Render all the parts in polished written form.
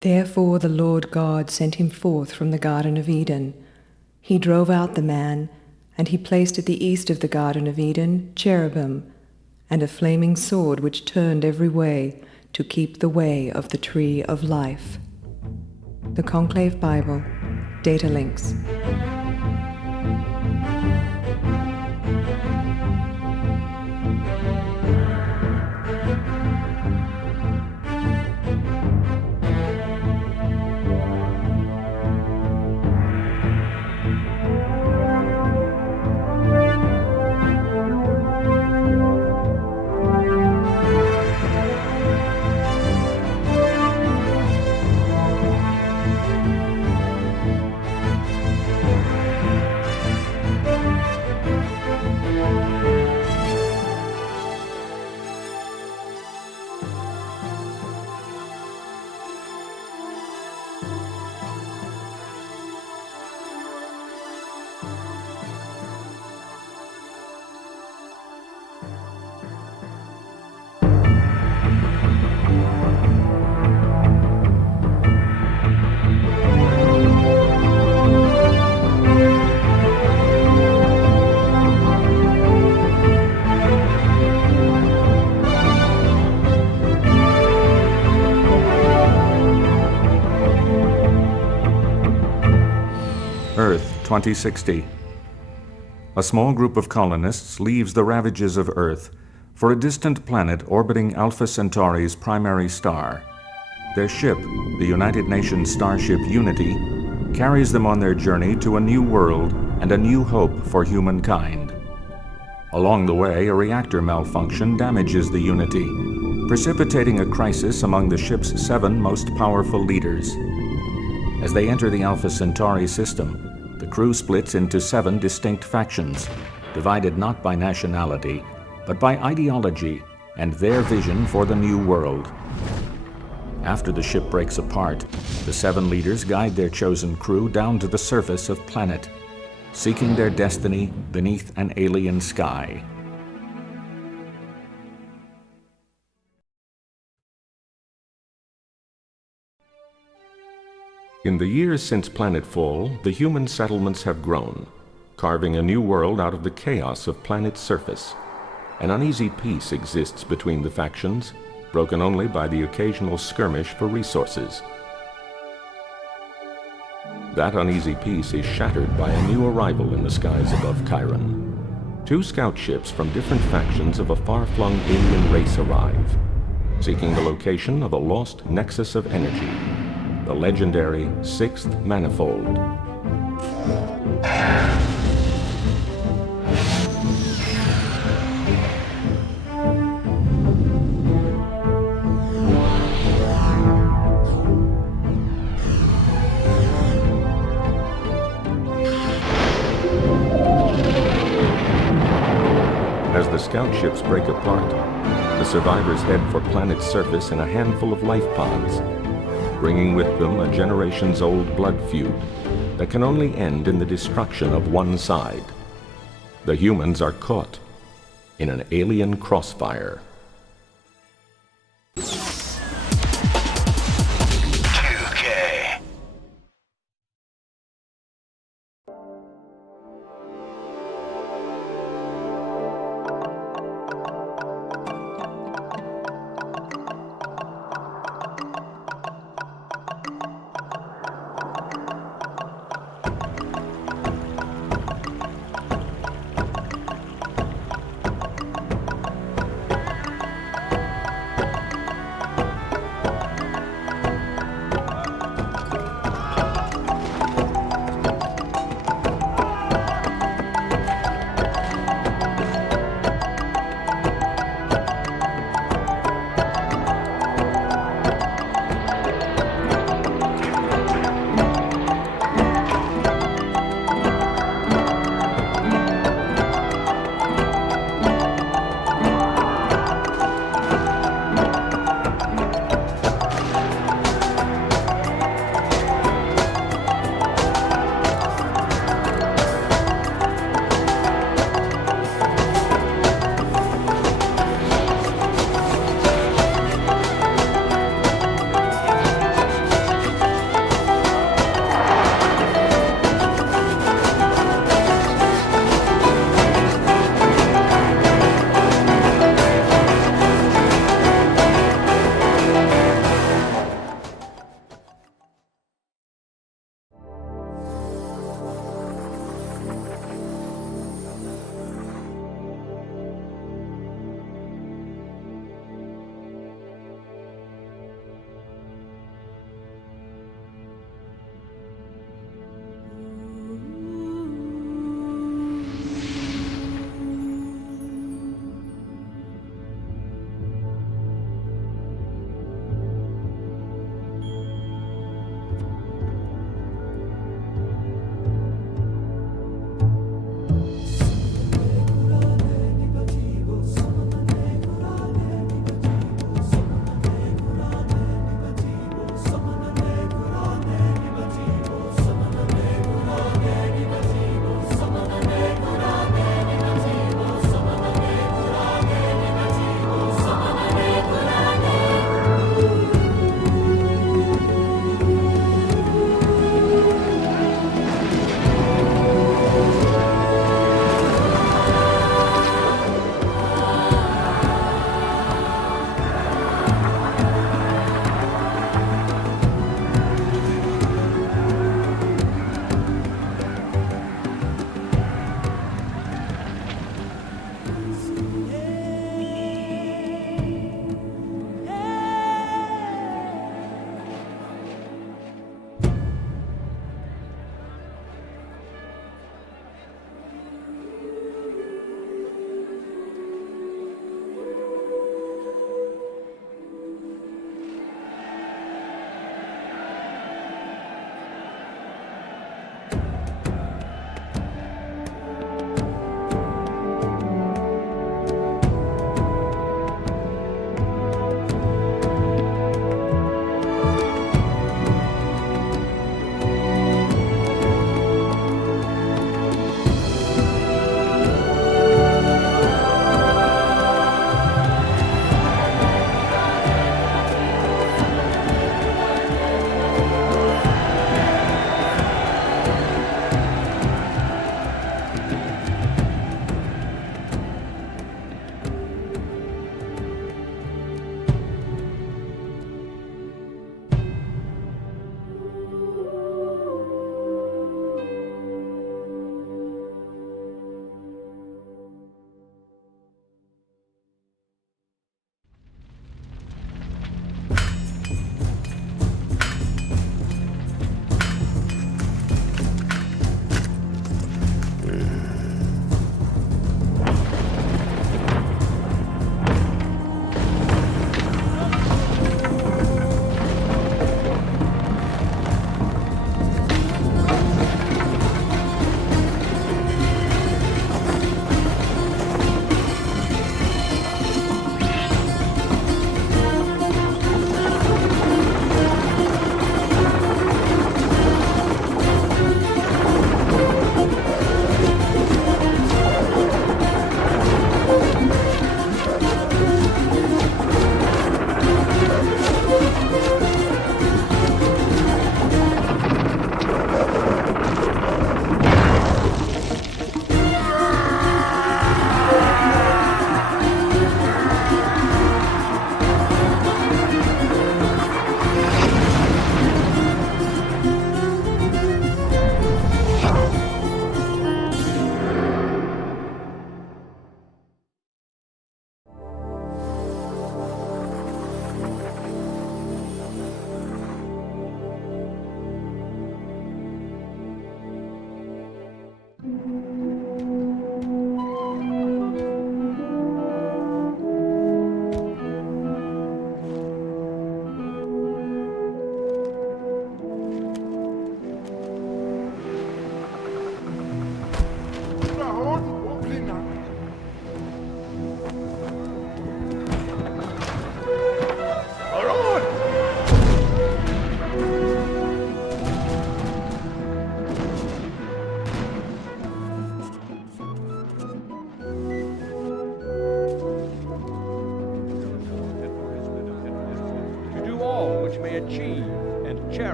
Therefore the Lord God sent him forth from the Garden of Eden. He drove out the man, and he placed at the east of the Garden of Eden cherubim, and a flaming sword which turned every way to keep the way of the tree of life. The Conclave Bible, Data Links. Earth 2060. A small group of colonists leaves the ravages of Earth for a distant planet orbiting Alpha Centauri's primary star. Their ship, the United Nations Starship Unity, carries them on their journey to a new world and a new hope for humankind. Along the way, a reactor malfunction damages the Unity, precipitating a crisis among the ship's 7 most powerful leaders. As they enter the Alpha Centauri system, the crew splits into 7 distinct factions, divided not by nationality, but by ideology and their vision for the new world. After the ship breaks apart, the 7 leaders guide their chosen crew down to the surface of planet, seeking their destiny beneath an alien sky. In the years since planetfall, the human settlements have grown, carving a new world out of the chaos of planet's surface. An uneasy peace exists between the factions, broken only by the occasional skirmish for resources. That uneasy peace is shattered by a new arrival in the skies above Chiron. 2 scout ships from different factions of a far-flung alien race arrive, seeking the location of a lost nexus of energy, the legendary 6th Manifold. As the scout ships break apart, the survivors head for planet's surface in a handful of life pods, bringing with them a generations-old blood feud that can only end in the destruction of one side. The humans are caught in an alien crossfire.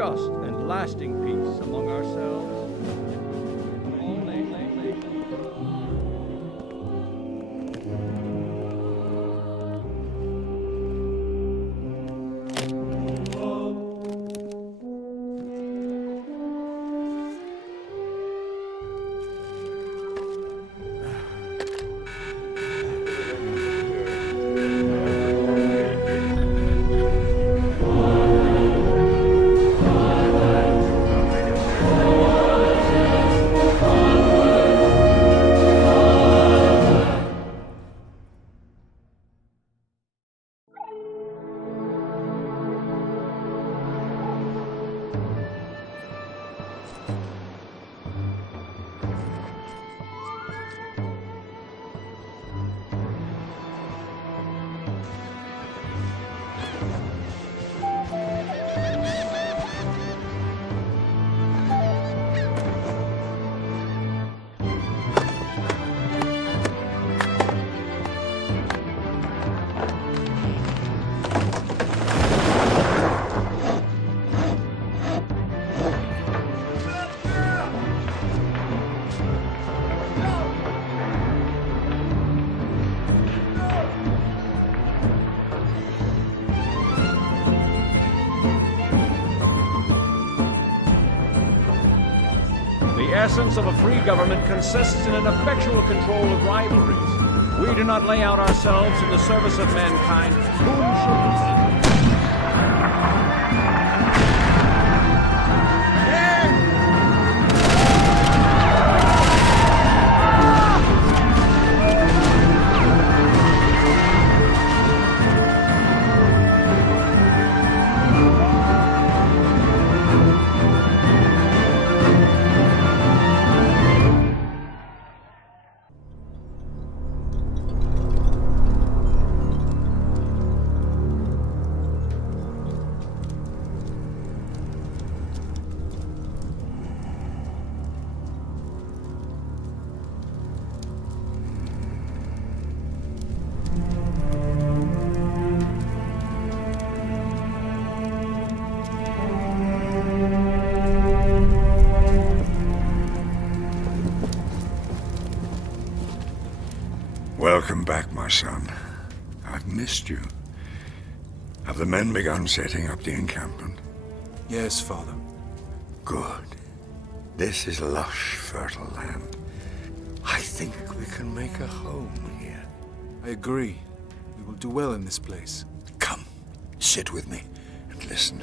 just and lasting peace among ourselves and all nations. The essence of a free government consists in an effectual control of rivalries. We do not lay out ourselves in the service of mankind. Whom should we? Welcome back, my son. I've missed you. Have the men begun setting up the encampment? Yes, Father. Good. This is lush, fertile land. I think we can make a home here. I agree. We will do well in this place. Come, sit with me and listen.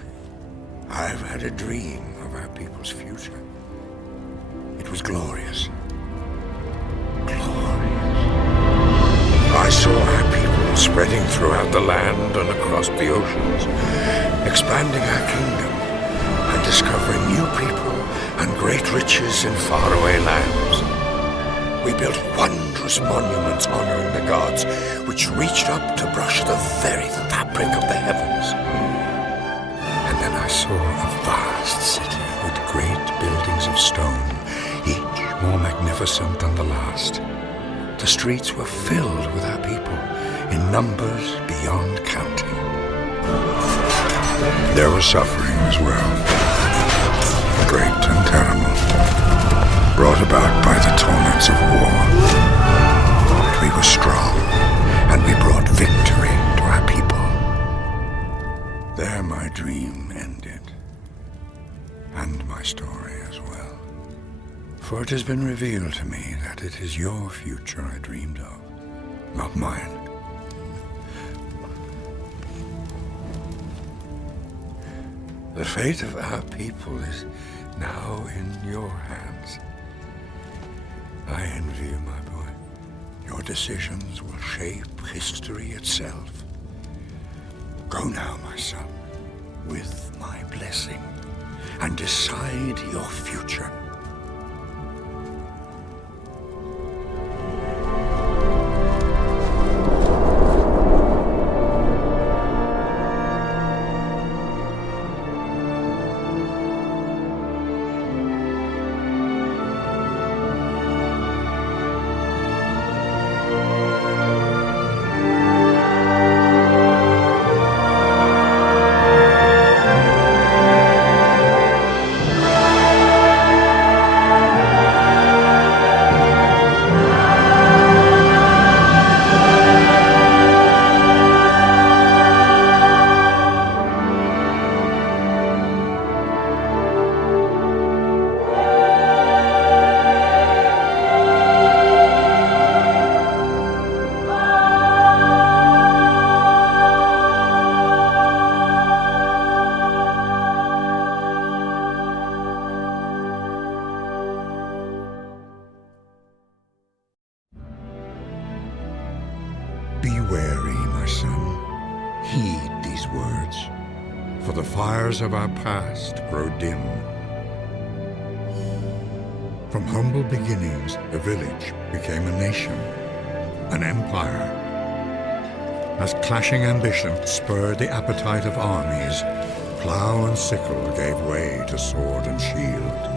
I've had a dream of our people's future. It was glorious. I saw our people spreading throughout the land and across the oceans, expanding our kingdom and discovering new people and great riches in faraway lands. We built wondrous monuments honoring the gods, which reached up to brush the very fabric of the heavens. And then I saw a vast city with great buildings of stone, each more magnificent than the last. The streets were filled with our people, in numbers beyond counting. There was suffering as well, great and terrible, brought about by the torments of war. But we were strong, and we brought victory to our people. There my dream ended, and my story as well. For it has been revealed to me that it is your future I dreamed of, not mine. The fate of our people is now in your hands. I envy you, my boy. Your decisions will shape history itself. Go now, my son, with my blessing, and decide your future. Heed these words, for the fires of our past grow dim. From humble beginnings, a village became a nation, an empire. As clashing ambitions spurred the appetite of armies, plow and sickle gave way to sword and shield.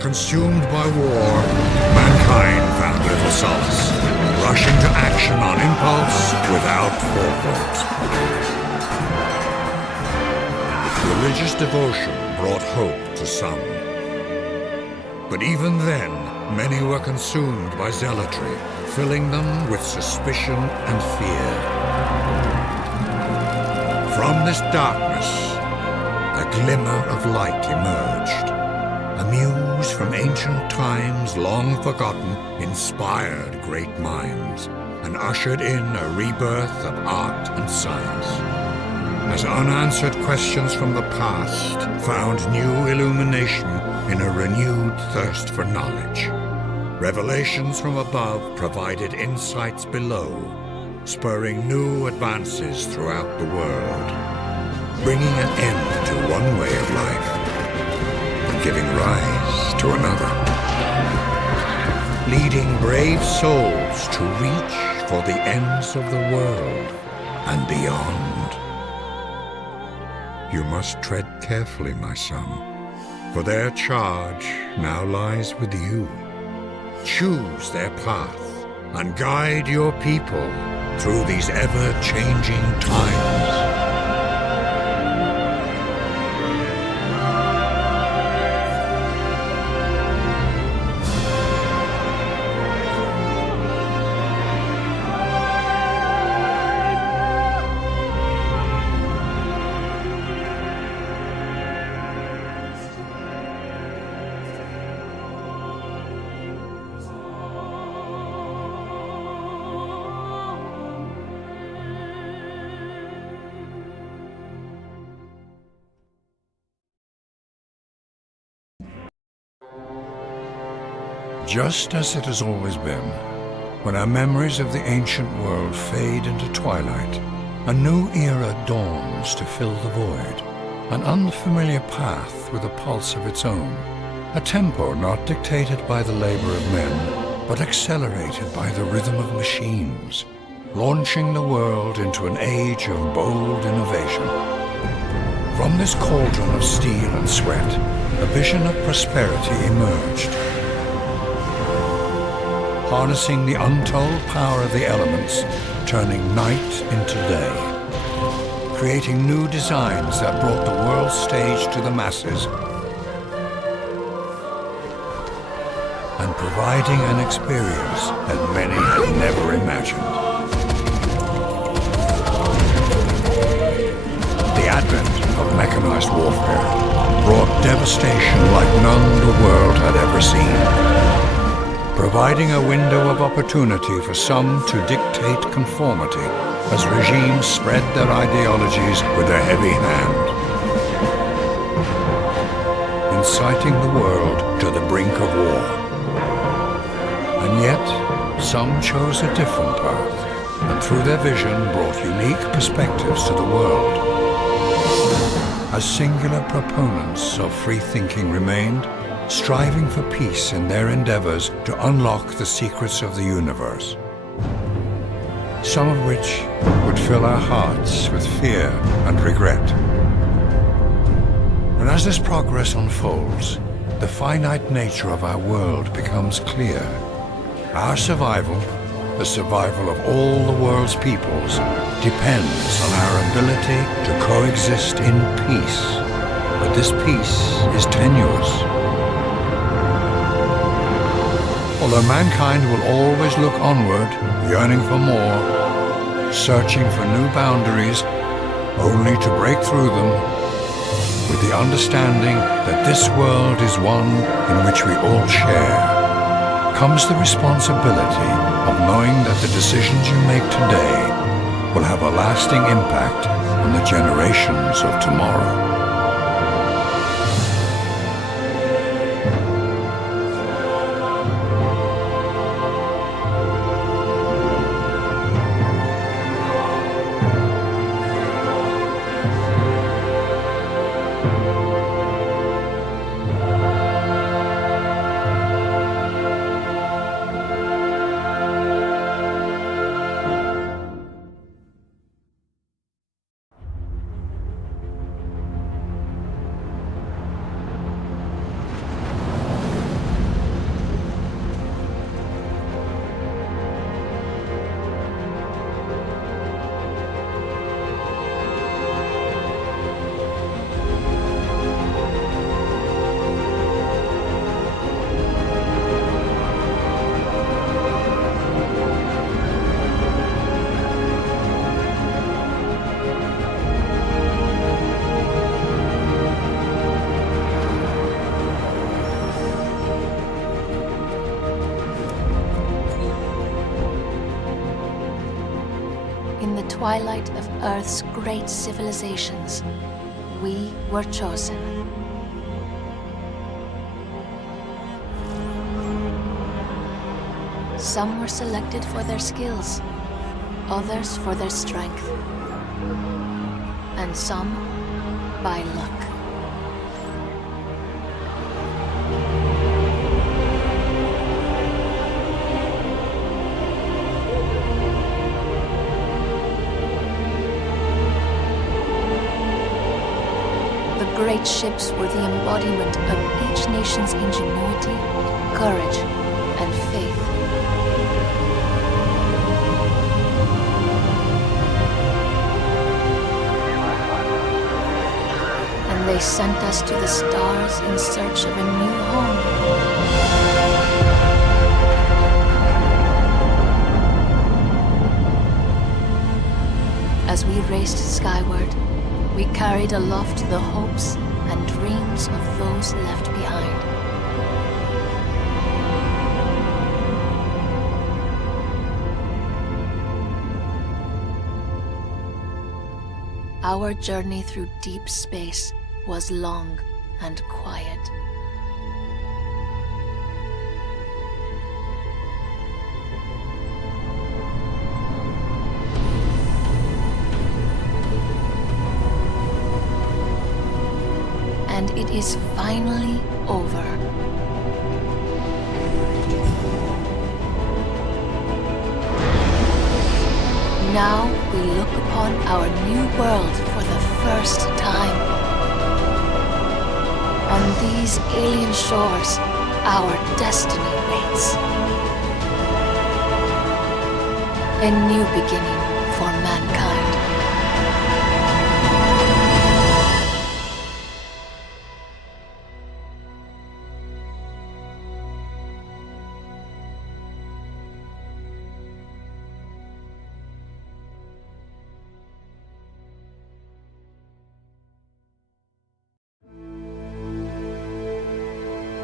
Consumed by war, mankind found little solace, rushing to action on impulse without forethought. Religious devotion brought hope to some. But even then, many were consumed by zealotry, filling them with suspicion and fear. From this darkness, a glimmer of light emerged. A muse from ancient times, long forgotten, inspired great minds and ushered in a rebirth of art and science. As unanswered questions from the past found new illumination in a renewed thirst for knowledge, revelations from above provided insights below, spurring new advances throughout the world, bringing an end to one way of life and giving rise to another, leading brave souls to reach for the ends of the world and beyond. You must tread carefully, my son, for their charge now lies with you. Choose their path and guide your people through these ever-changing times. Just as it has always been, when our memories of the ancient world fade into twilight, a new era dawns to fill the void, an unfamiliar path with a pulse of its own, a tempo not dictated by the labor of men, but accelerated by the rhythm of machines, launching the world into an age of bold innovation. From this cauldron of steel and sweat, a vision of prosperity emerged. Harnessing the untold power of the elements, turning night into day, creating new designs that brought the world stage to the masses, and providing an experience that many had never imagined. The advent of mechanized warfare brought devastation like none the world had ever seen, providing a window of opportunity for some to dictate conformity as regimes spread their ideologies with a heavy hand, inciting the world to the brink of war. And yet, some chose a different path, and through their vision brought unique perspectives to the world. As singular proponents of free thinking remained, striving for peace in their endeavors to unlock the secrets of the universe, some of which would fill our hearts with fear and regret. And as this progress unfolds, the finite nature of our world becomes clear. Our survival, the survival of all the world's peoples, depends on our ability to coexist in peace. But this peace is tenuous. Although mankind will always look onward, yearning for more, searching for new boundaries, only to break through them, with the understanding that this world is one in which we all share, comes the responsibility of knowing that the decisions you make today will have a lasting impact on the generations of tomorrow. twilight of Earth's great civilizations, we were chosen. Some were selected for their skills, others for their strength, and some by luck. The great ships were the embodiment of each nation's ingenuity, courage, and faith. And they sent us to the stars in search of a new home. As we raced skyward, we carried aloft the hopes and dreams of those left behind. Our journey through deep space was long and quiet. And it is finally over. Now we look upon our new world for the first time. On these alien shores, our destiny waits. A new beginning for mankind.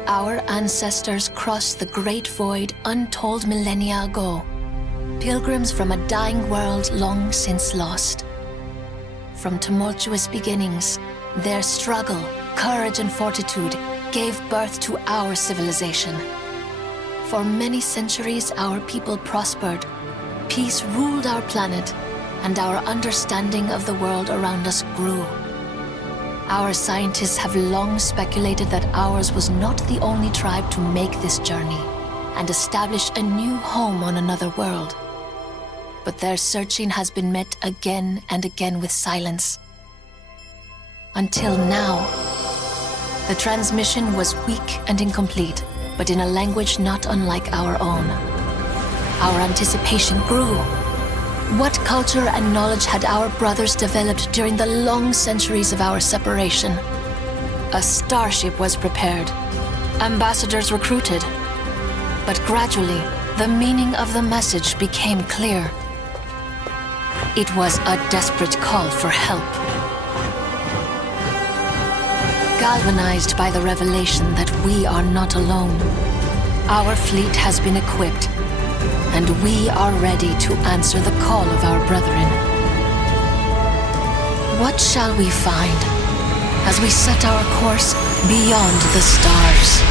Our ancestors crossed the great void untold millennia ago. Pilgrims from a dying world long since lost. From tumultuous beginnings, their struggle, courage, and fortitude gave birth to our civilization. For many centuries, our people prospered. Peace ruled our planet, and our understanding of the world around us grew. Our scientists have long speculated that ours was not the only tribe to make this journey and establish a new home on another world. But their searching has been met again and again with silence. Until now, the transmission was weak and incomplete, but in a language not unlike our own. Our anticipation grew. What culture and knowledge had our brothers developed during the long centuries of our separation? A starship was prepared, ambassadors recruited. But gradually, the meaning of the message became clear. It was a desperate call for help. Galvanized by the revelation that we are not alone, our fleet has been equipped, and we are ready to answer the call of our brethren. What shall we find as we set our course beyond the stars?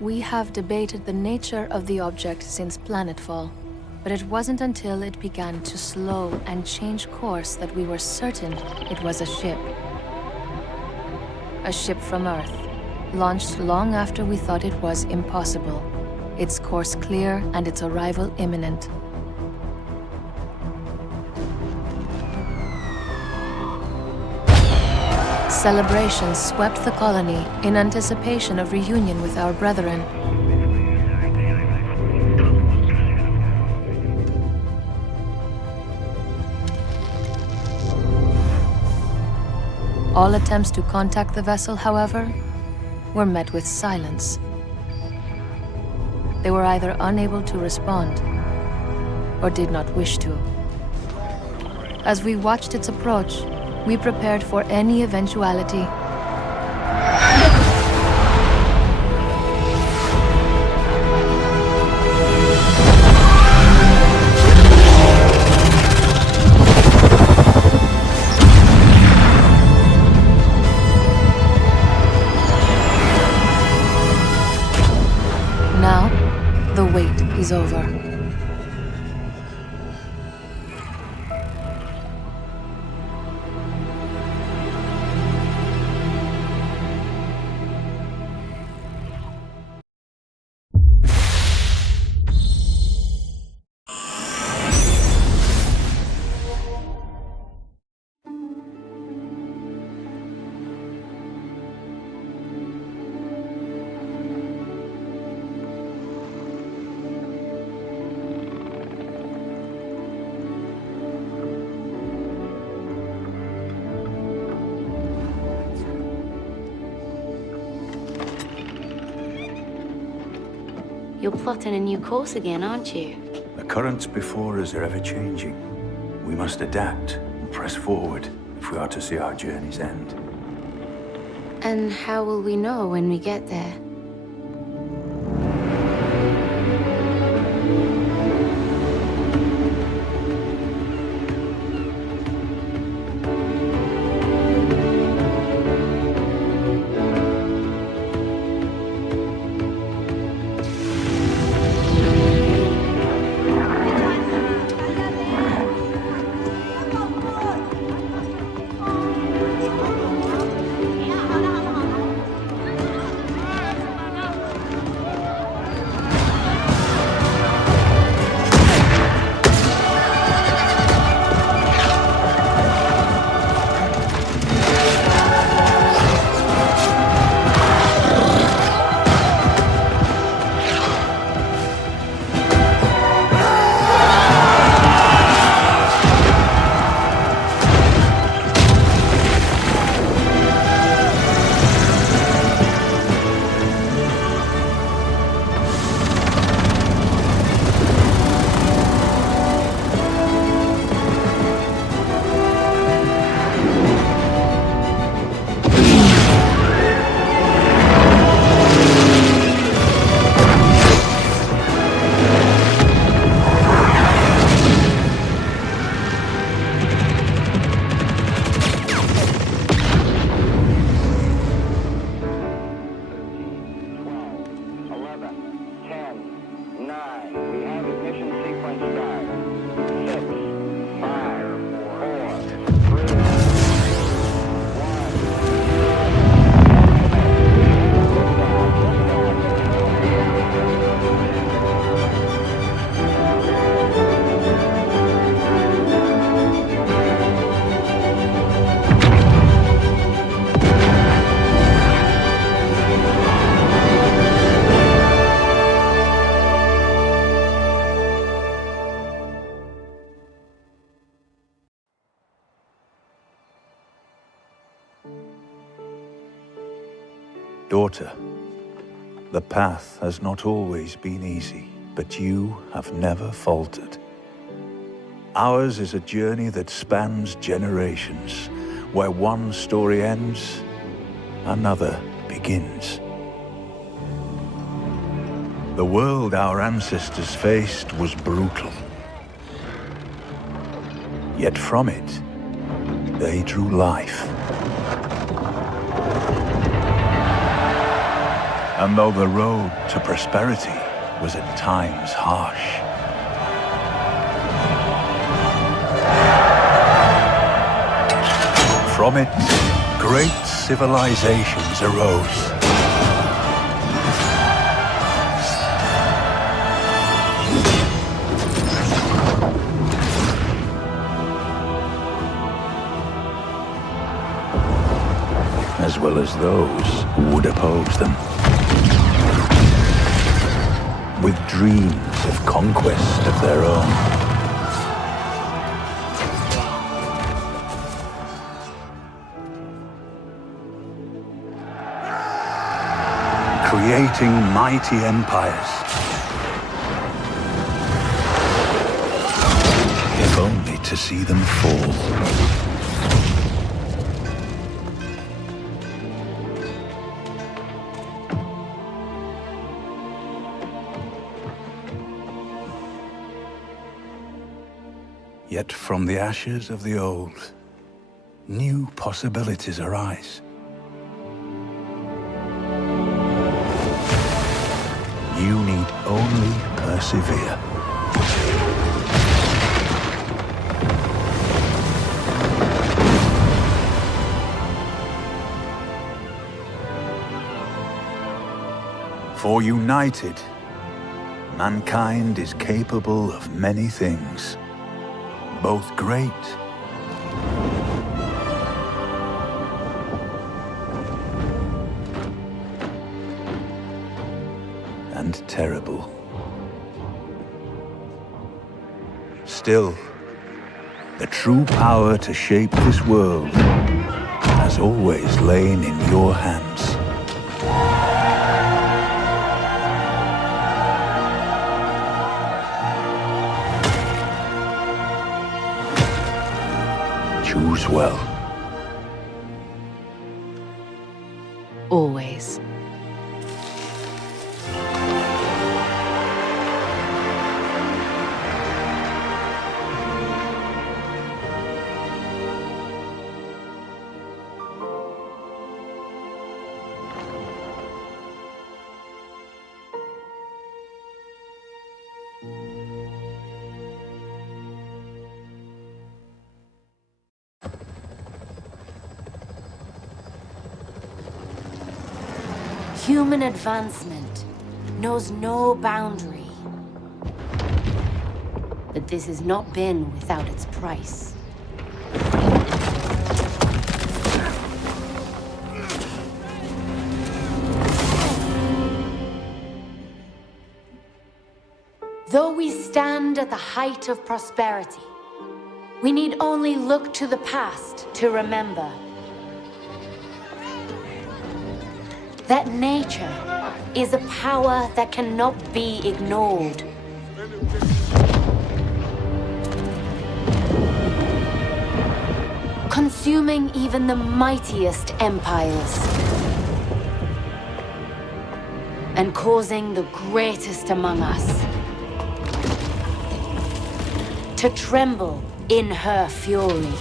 We have debated the nature of the object since planetfall, but it wasn't until it began to slow and change course that we were certain it was a ship. A ship from Earth, launched long after we thought it was impossible. its course clear and its arrival imminent. Celebrations swept the colony in anticipation of reunion with our brethren. All attempts to contact the vessel, however, were met with silence. They were either unable to respond or did not wish to. As we watched its approach, we prepared for any eventuality. Now, the wait is over. You're plotting a new course again, aren't you? The currents before us are ever-changing. We must adapt and press forward if we are to see our journey's end. And how will we know when we get there? Daughter, the path has not always been easy, but you have never faltered. Ours is a journey that spans generations, where one story ends, another begins. The world our ancestors faced was brutal. Yet from it, they drew life. And though the road to prosperity was at times harsh, from it, great civilizations arose. as well as those who would oppose them. With dreams of conquest of their own. Creating mighty empires. If only to see them fall. Yet from the ashes of the old, new possibilities arise. You need only persevere. For united, mankind is capable of many things. Both great and terrible. Still, the true power to shape this world has always lain in your hands. Choose well. Always. Human advancement knows no boundary. But this has not been without its price. Though we stand at the height of prosperity, we need only look to the past to remember that nature is a power that cannot be ignored. Consuming even the mightiest empires. And causing the greatest among us to tremble in her fury.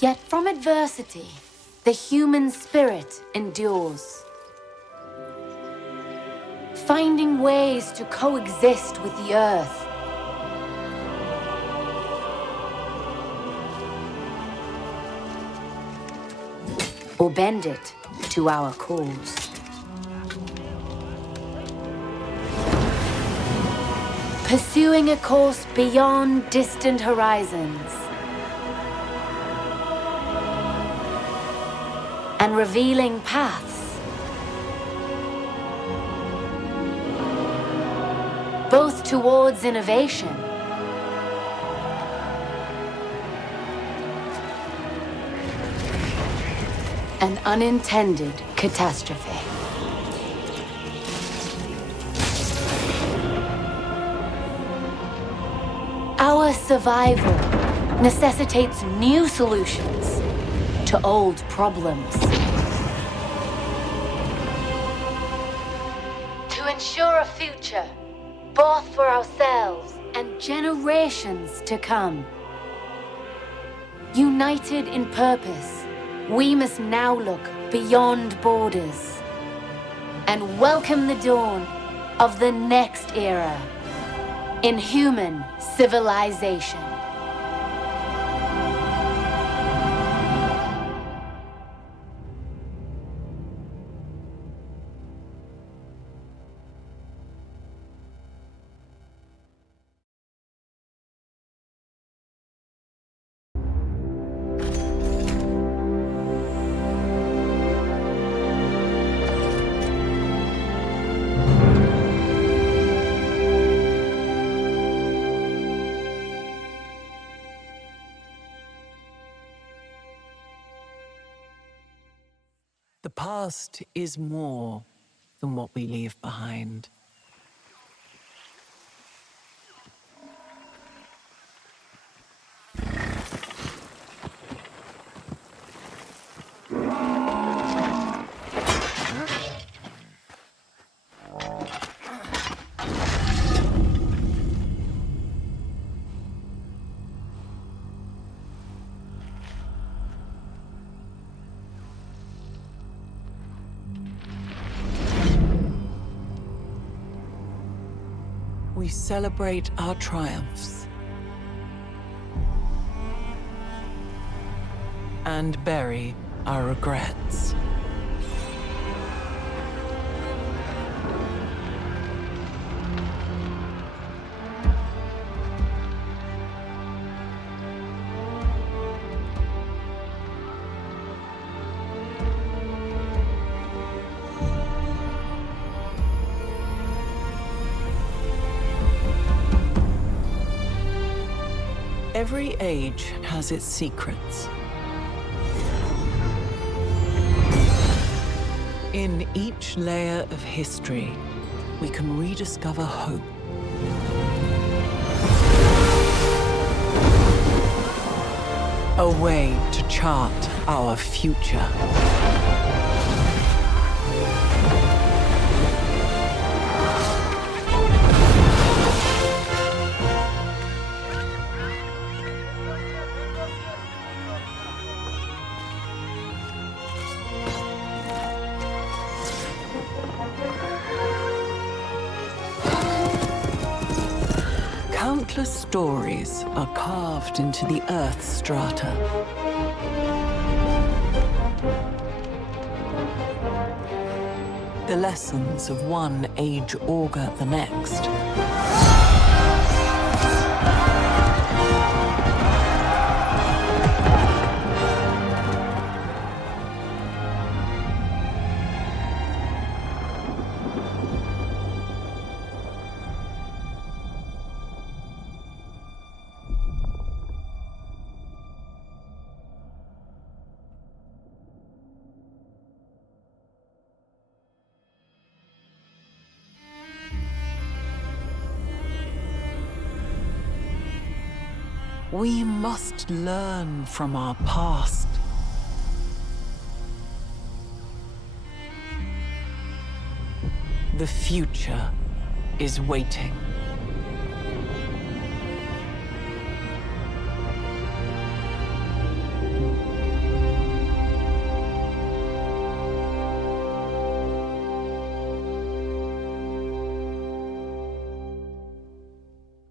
Yet from adversity, the human spirit endures, finding ways to coexist with the earth. Or bend it to our cause. Pursuing a course beyond distant horizons. And revealing paths, both towards innovation and unintended catastrophe. Our survival necessitates new solutions to old problems. To ensure a future, both for ourselves and generations to come. United in purpose, we must now look beyond borders and welcome the dawn of the next era in human civilization. The past is more than what we leave behind. We celebrate our triumphs and bury our regrets. Every age has its secrets. In each layer of history, we can rediscover hope. A way to chart our future. Countless stories are carved into the Earth's strata. The lessons of one age augur the next. We must learn from our past. The future is waiting.